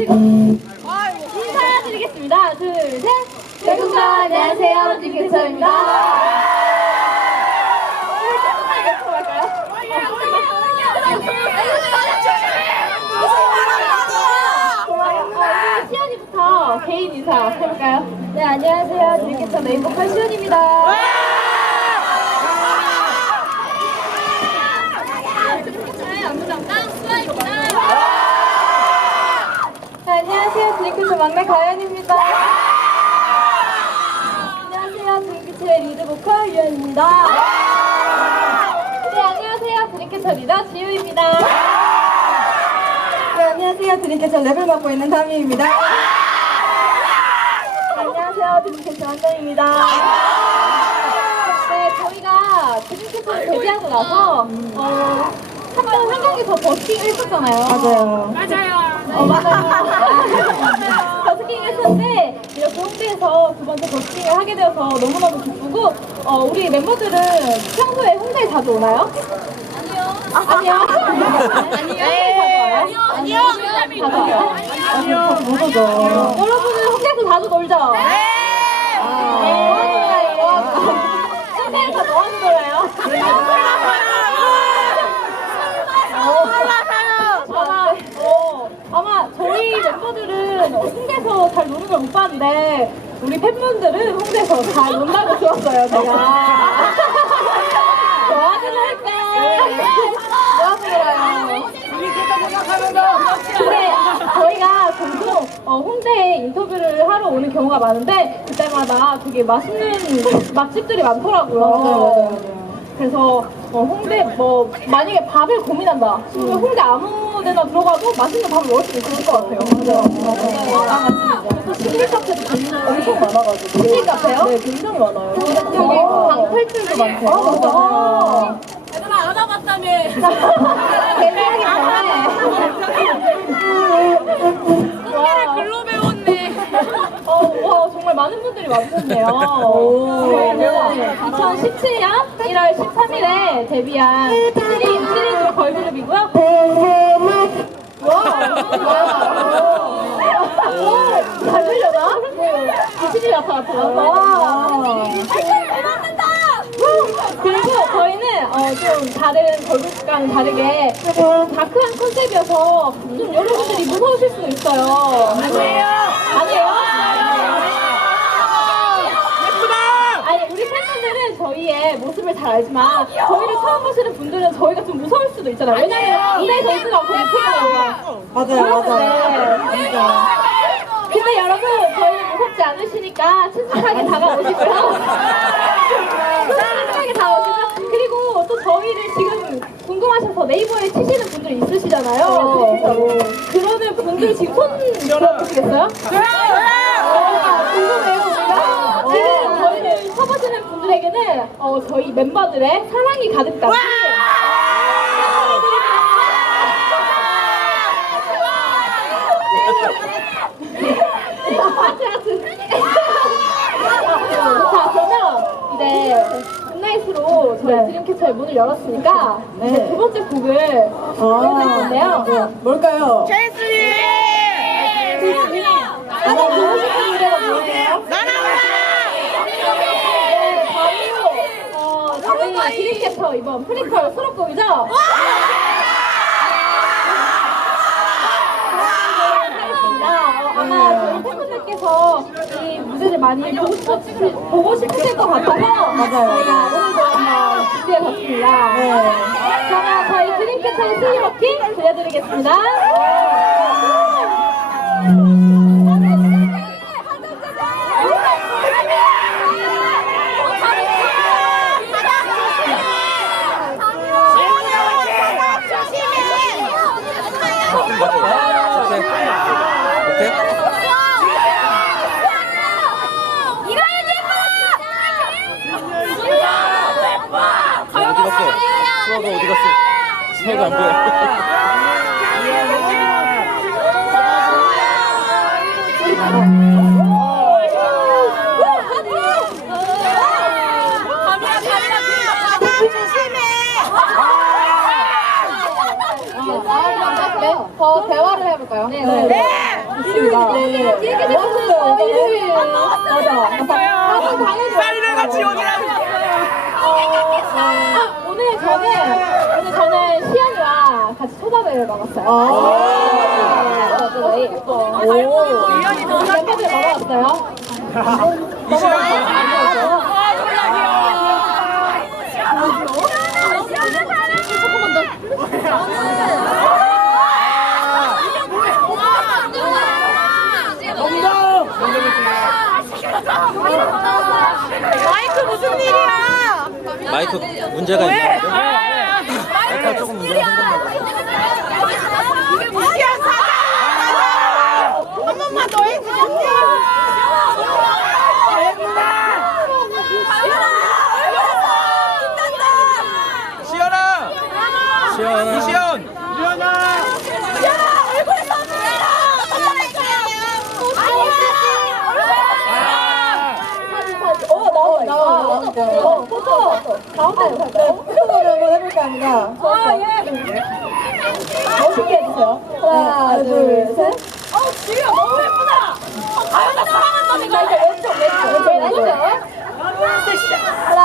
치고 인사드리겠습니다. 둘, 셋. 여러분 안녕하세요. 딩캐쳐입니다. 시연이부터 개인 인사 해볼까요? 네, 안녕하세요. 딩캐쳐 메인보컬 시연입니다. 네, 안녕하세요. 드링크스 막내 가연입니다. 안녕하세요. 드링크스의 리드 보컬 유연입니다. 네, 안녕하세요. 드링크스 리더 지우입니다. 네, 안녕하세요. 드링크스 랩을 맡고 있는 다미입니다. 안녕하세요. 드링크스 원정입니다. 네, 저희가 드링크스를 데뷔하고 나서 어, 한번 한국에서 버스킹을 했었잖아요. 맞아요. 어, 맞아요. 버스킹 했었는데, 이렇게 홍대에서 두 번째 버스킹을 하게 되어서 너무너무 기쁘고, 어, 우리 멤버들은 평소에 홍대에 자주 오나요? 아니요. 아니요? 아니요? 아니요? 아니요? 아니요? 못 오죠. 여러분은 홍대에서 자주 놀죠? 네! 홍대에서 뭐 하는 거예요? 아마, 어, 아마 저희 멤버들은 홍대에서 잘 노는 걸 못 봤는데 우리 팬분들은 홍대에서 잘 논다고 들었어요 제가. 뭐하는 걸까 뭐하는 거예요. 근데 저희가 종종 어, 홍대에 인터뷰를 하러 오는 경우가 많은데 그때마다 되게 맛있는 맛집들이 많더라고요. 그래서 어, 홍대 뭐 만약에 밥을 고민한다. 싶으면 홍대 아무 데나 들어가도 맛있는 밥을 먹을 수 있을 것 같아요. 맞아요. 그래서 신길 카페도 굉장히 엄청 많아가지고. 신길 카페요? 네, 굉장히 많아요. 여기 방탈출도 많고. 아, 맞아. 얘들아 알아봤다며 데뷔하기 전에. 와. 글로 배웠네 어, 와, 정말 많은 분들이 많으셨네요. 저희는 2017년 1월 13일에 데뷔한 7인, 7인조 걸그룹이고요. 와, 잘 들려나? 20일 나타났어요. 와. 그리고 저희는 어, 좀 다른 걸그룹과는 다르게 다크한 컨셉이어서 좀 여러분들이 무서우실 수도 있어요. 아니에요? 아니에요? 아니 우리 팬분들은 저희의 잘 알지만 저희를 처음 보시는 분들은 저희가 좀 무서울 수도 있잖아요. 왜냐면 무대에서 있을 만큼 예쁘잖아요. 맞아요, 맞아요. 진짜. 근데 여러분 저희는 무섭지 않으시니까 친숙하게 다가오시고요. 친숙하게 다가오시고요. 그리고 또 저희를 지금 궁금하셔서 네이버에 치시는 분들이 있으시잖아요. 그러는 분들 지금 손 들어보시겠어요? 아, 궁금해요, 우리가. 지금 저희를 쳐보시는 어, 저희 멤버들의 사랑이 가득까지 하트 하트. 자 그러면 이제 굿나잇으로 저희 드림캐쳐의 문을 열었으니까 이제 두 번째 곡을 보여드릴 건데요. 뭘까요? 가장 보고 싶은 노래가 뭐예요? 네, 바로 어, 저희 드림캐쳐 이번 프리퀄 수록곡이죠? 어, 아마 저희 팬분들께서 이 무대를 많이 보고, 싶으실, 보고 싶으실 것 같아서 맞아요. 저희가 오늘도 한번 준비해봤습니다. 네. 그러면 저희 드림캐쳐의 슬리워킹 들려드리겠습니다. 갔어? 수아가 어디 갔어? 수아가 안 보여. 네, 더 대화를 해볼까요? 네. 네. 좋습니다. 네. 이렇게 멋있어요. 됐어요. 이거는. 맞아. 한번 당연히 같이 오느라. 아, 오늘 저는 오늘 저는 초밥을 먹었어요. 아. 네, 저희 오, 이현이 더몇 개를 먹어봤어요? 마이크 무슨 일이야? 마이크 문제가 있는 데. 마이크가 조금 문제가 생겼나 무시야 사과! 한 번만 더 해주세요. 시연아! 시연아. 이시연! 어, 나와. 어, 포토. 가운데? 포토를 한번 해볼까 합니다. 아, 예. 멋있게 해주세요. 하나, 둘, 셋. 어, 지금 너무 예쁘다. 아, 나 거. 이제 왼쪽, 왼쪽, 왼쪽, 왼쪽. 하나,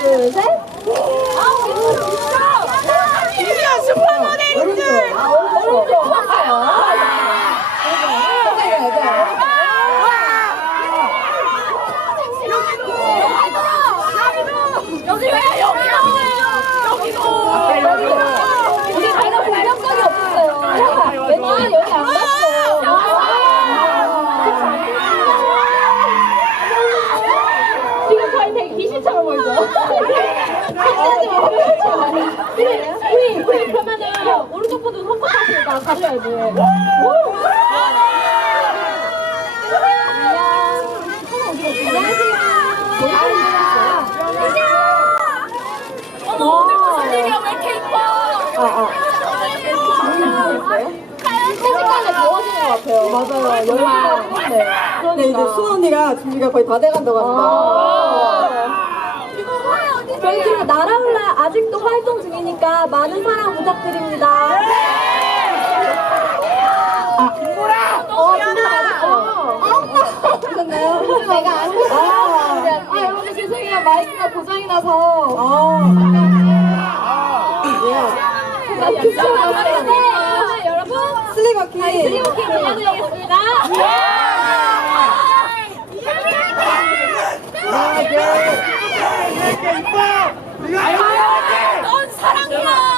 둘, 셋. 이시연 슈퍼모델인 줄. 오른쪽. 아, 오른쪽. 맞아요. 오른쪽. 오른쪽. 여기 왜 여기로? 여기로. 우리 내가 공격적이 없었어요. 왠지 여기 안 갔어. 지금 저희 되게 귀신처럼 보이죠? 하지 마. 우리, 우리 그러면은 오른쪽 분도 선택하시니까 가져야지. 어머 오늘 무슨 일이야 왜 이렇게 이뻐? 순식간에 더워지는 것 같아요. 맞아요. 열기가 있는데. 그런데 이제 수원 언니가 준비가 거의 다 돼간다고 합니다. 저희 그리고 나라울라 아직도 활동 중이니까 많은 사랑 부탁드립니다. 튀어나와서 어. 나 튀어나와서 슬리버키 슬리버키 네. 들려드리겠습니다. 아, 네. 넌 사랑이야.